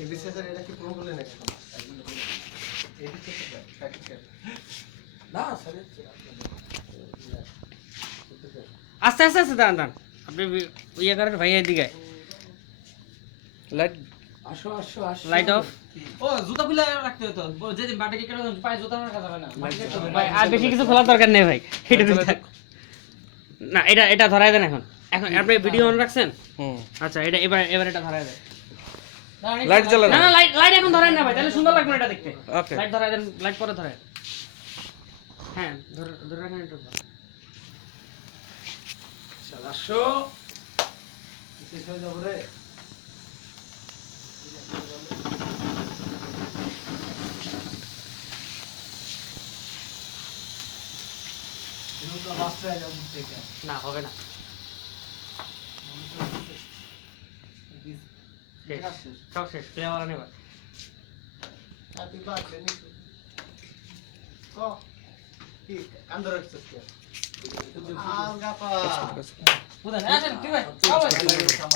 ABC sir এটা কি pro বলে নাকি এবিসি স্যার না স্যার আস্তে আস্তে আস্তে দাঁড়ান দাঁড়ান আপনি ইয়ে করেন ভাই এদিকে লাইট আসো আসো আসো লাইট অফ ও জুতা খুলে রাখতে হতো যেদিন বাটে কেটে পায়ে জুতা রাখা যাবে না ভাই আর বেশি কিছু খোলার দরকার নেই ভাই এটা থাক না এটা এটা ধরাই দেন এখন এখন আপনি ভিডিও অন রাখছেন আচ্ছা এটা এবার এটা ধরাই দেন লাইট জ্বালা না না লাইট লাইট এখন ধরেন না ভাই তাহলে সুন্দর লাগবে না এটা দেখতে ওকে লাইট ধরাই দেন লাইট পরে ধরেন হ্যাঁ ধরে রাখেন একটু শালা আসো কিসে হয়ে যাব রে তো রাস্তায় যাব ঠিক আছে না হবে না সব শেষ প্লে ওরা নেবা হ্যাপি বার্থডে নিকু কো কি কান্দর রাখছিস কি আলগা পা বুঝেন আসেন ঠিক ভাই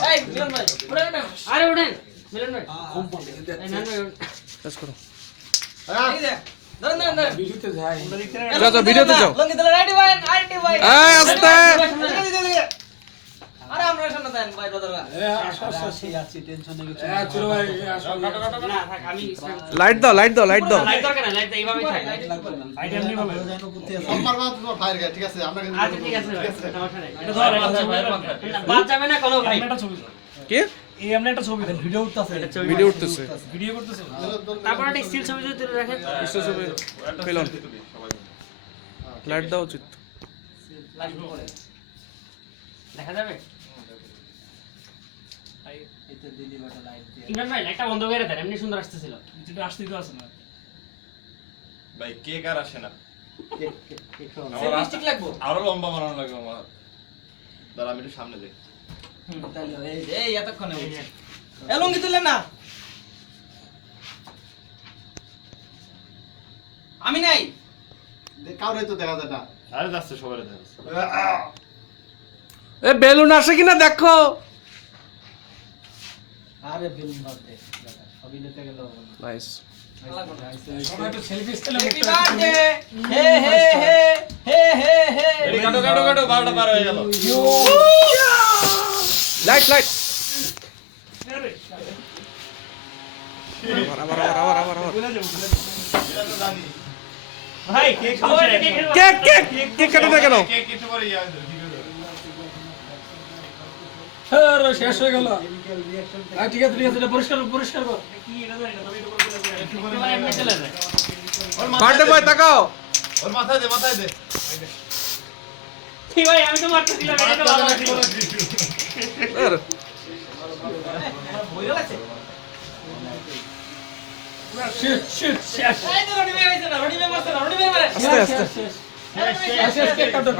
এই মিলন ভাই উঠেন না আরে উঠেন মিলন ভাই কম্পাউন্ডে এই নেন ভাই কাজ করো এই দে ধরেন না ভিডিওতে যাই যাও যাও ভিডিওতে যাও লঙ্গি দিলে রাইট ভাই ভাই এই আস্তে আরে আমরা সামনে দেন ভাই দাদা আসো আসো সেই আছি টেনশন নেই কিছু চলো ভাই আসো না থাক আমি লাইট দাও লাইট দাও লাইট দাও লাইট দরকার না লাইট এইভাবেই থাক লাইট এমনি ভালো জানো করতে আছে সম্পার বাদ তো ফায়ার গা ঠিক আছে আমরা আচ্ছা ঠিক আছে ভাই সমস্যা নাই এটা ধরে বাদ যাবে না কোনো ভাই কি এই আমরা একটা ছবি ভিডিও উঠতাছে ভিডিও উঠতেছে ভিডিও করতেছে তারপর একটা স্টিল ছবি যদি তুলে রাখেন ইসে ছবি ফেলন লাইট দাও উচিত দেখা যাবে এটা দিদি বাটা লাইট দিয়ে ইমরান ভাই লাইটটা বন্ধ করে দেন এমনি সুন্দর আসতেছিল যেটা আসতেই তো আছে না ভাই কেক আর আসে না সেমিস্টিক লাগবো আরো লম্বা বানানো লাগবে আমার দাঁড়া আমি একটু সামনে যাই তাহলে এই এতক্ষণে বলছি এ লঙ্গি তুললেন না আমি নাই কাউরে তো দেখা যায় না আরে যাচ্ছে সবাই দেখা এ বেলুন আসে কিনা দেখো আরে বেলুন বাদ দে সবই নিতে গেল নাইস সবাই একটু সেলফি স্টাইলে হ্যাপি বার্থডে হে হে হে হে হে হে কাটো কাটো কাটো 12টা পার হয়ে গেল লাইট লাইট আবার ভাই কেক খাওয়া কেক কেক কেক কাটো না কেন কেক কিছু পরে ইয়া আরে শেষ হয়ে গেল ঠিক আছে এটা পরিষ্কার পরিষ্কার কর কি এটা জানি না তবে তো এমনি চলে যায় বার্থডে বয় তাকাও ওর মাথায় দে কি ভাই আমি তো মারতে দিলাম এটা তো ভালো ছিল আরে বইও লাগছে শিট শিট শেষ এই তো রডি ভাই হইছে না রডি ভাই মারছে না রডি ভাই মারে আস্তে আস্তে শেষ কেক কাটো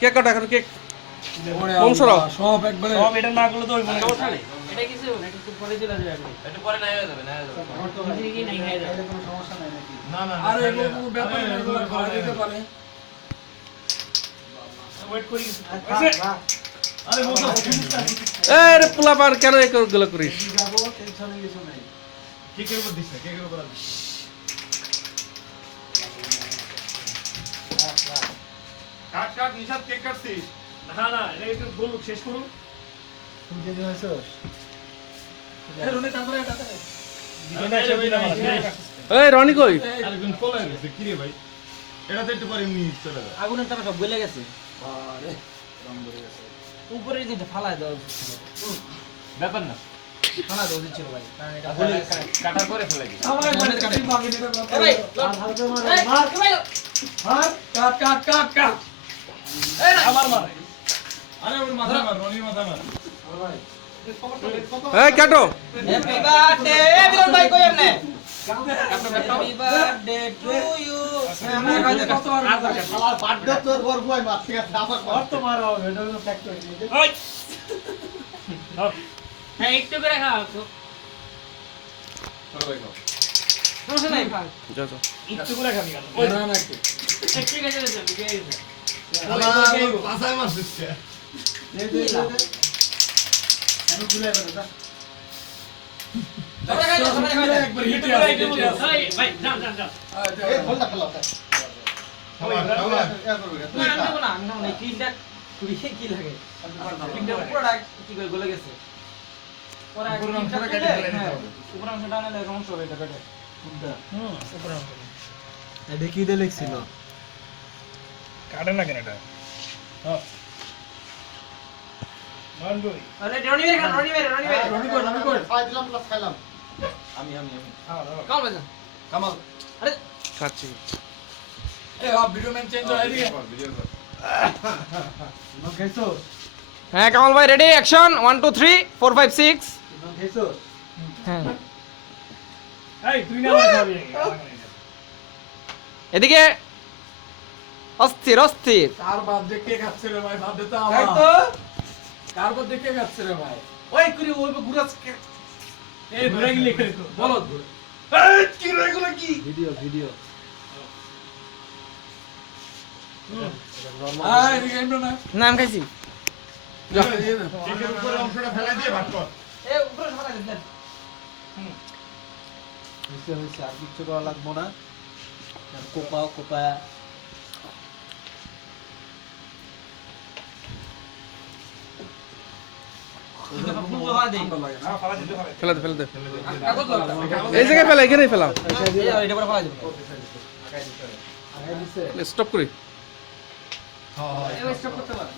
কেক কাটো এখন কেক ওরে কোন সরাও? সব একবারে সব এটা না করলে তো ওই মনে সমস্যা নেই এটা কিছু না একটু পরে চলে যাবে আপনি একটু পরে নাই হয়ে যাবে নিজে কি নাই খাই যাবে কোনো সমস্যা নাই নাকি না না আরে এগুলো কোনো ব্যাপার না এগুলো খাওয়া দিতে পারে ওয়েট করি আরে বসো এ রে পোলা পার কেন এগুলো করিস যাব টেনশনে কিছু নাই কেকের উপর দিস না কেকের উপর দিস কাট নিশাত কেক কাটছিস না এটা একটু বলুক শেষ করুন তুমি যে হইছস এ রুনে তারপরে এটা এই রনি কই আরে কোন কোলা গেছে কি রে ভাই এটা তো একটু পরে এমনি চলে যাবে আগুনের তারা সব গলে গেছে আরে রং ধরে গেছে উপরে যেটা ফালায় দেওয়া উচিত ছিল ব্যাপার না ফালা দেওয়া উচিত ছিল ভাই কারণ এটা গলে কাটার পরে ফেলে দিস আমার মানে কাটি ভাগে নিতে এ ভাই আর হালকা মার এই মার কি ভাই মার কাট এই না আমার মার আরে ওর মাথা মার রনির মাথা মার ভাই এই কাটো হ্যাপি বার্থডে এ বিরন ভাই কই এমনে হ্যাপি বার্থডে টু ইউ আমার বার্থডে তোর বড় ভাই মার ঠিক আছে আমার কত তো মার হবে এটা হলো ফ্যাক্টরি ওই হ্যাঁ একটু করে খাও তো সমস্যা নাই যা যা একটু করে খাবি কেন না না কি একটু করে চলে যাবে ঠিক আছে আমার পাছায় মারছিস দে আমি খুলে বেরো যা একবার হিটে আছে হিটে আছে এই ভাই যান যান যান এই বলটা ফেলো খাবার খাবার না আমি দেবো না আমি দেবো না এই ক্রিমটা কুড়িয়ে কি লাগে ক্রিমটা পুরোটা কি করে গলে গেছে পরে উপরের ক্রিমটা অংশটা কেটে তুলে, ফেলে দিতে হ্যাঁ, হবে। উপরের অংশটা আনলে সমস্যা হবে এটা কেটে এটা কি দিয়ে লিখছিল কাটে না কেন এটা হ্যাঁ মানবই আরে রনি বের রনি কর খাই দিলাম প্লাস খাইলাম আমি কাল বাজা কামাল আরে এ আপ ভিডিও ম্যান চেঞ্জ হয়ে গিয়ে না খাইছো হ্যাঁ কামাল ভাই রেডি অ্যাকশন 1 2 3 4 5 6 না খাইছো হ্যাঁ এই তুই না আমার খাবি এদিকে অস্থির অস্থির কার বাদ দেখে খাচ্ছে রে ভাই বাদ দে তো তাই আমার তো কার বাদ দেখে খাচ্ছে রে ভাই ওই করি ওই ঘুরাস এই ঘুরে গিয়ে লিখে বলো এই কি রে এগুলো কি ভিডিও আয় এদিকে এমন না না আমি খাইছি কেকের উপরে অংশটা ফেলে দিয়ে ভাগ কর এ উপরে সবাই দেন হইছে আর কিছু করা লাগবো না কোপা ফেলে দে ফেলে দে কাগজ লাগবে এই জায়গায় ফেলা এখানেই ফেলাও এটা করে ফেলা যাবে আগে দিছে স্টপ করি হ্যাঁ এই স্টপ করতে পারে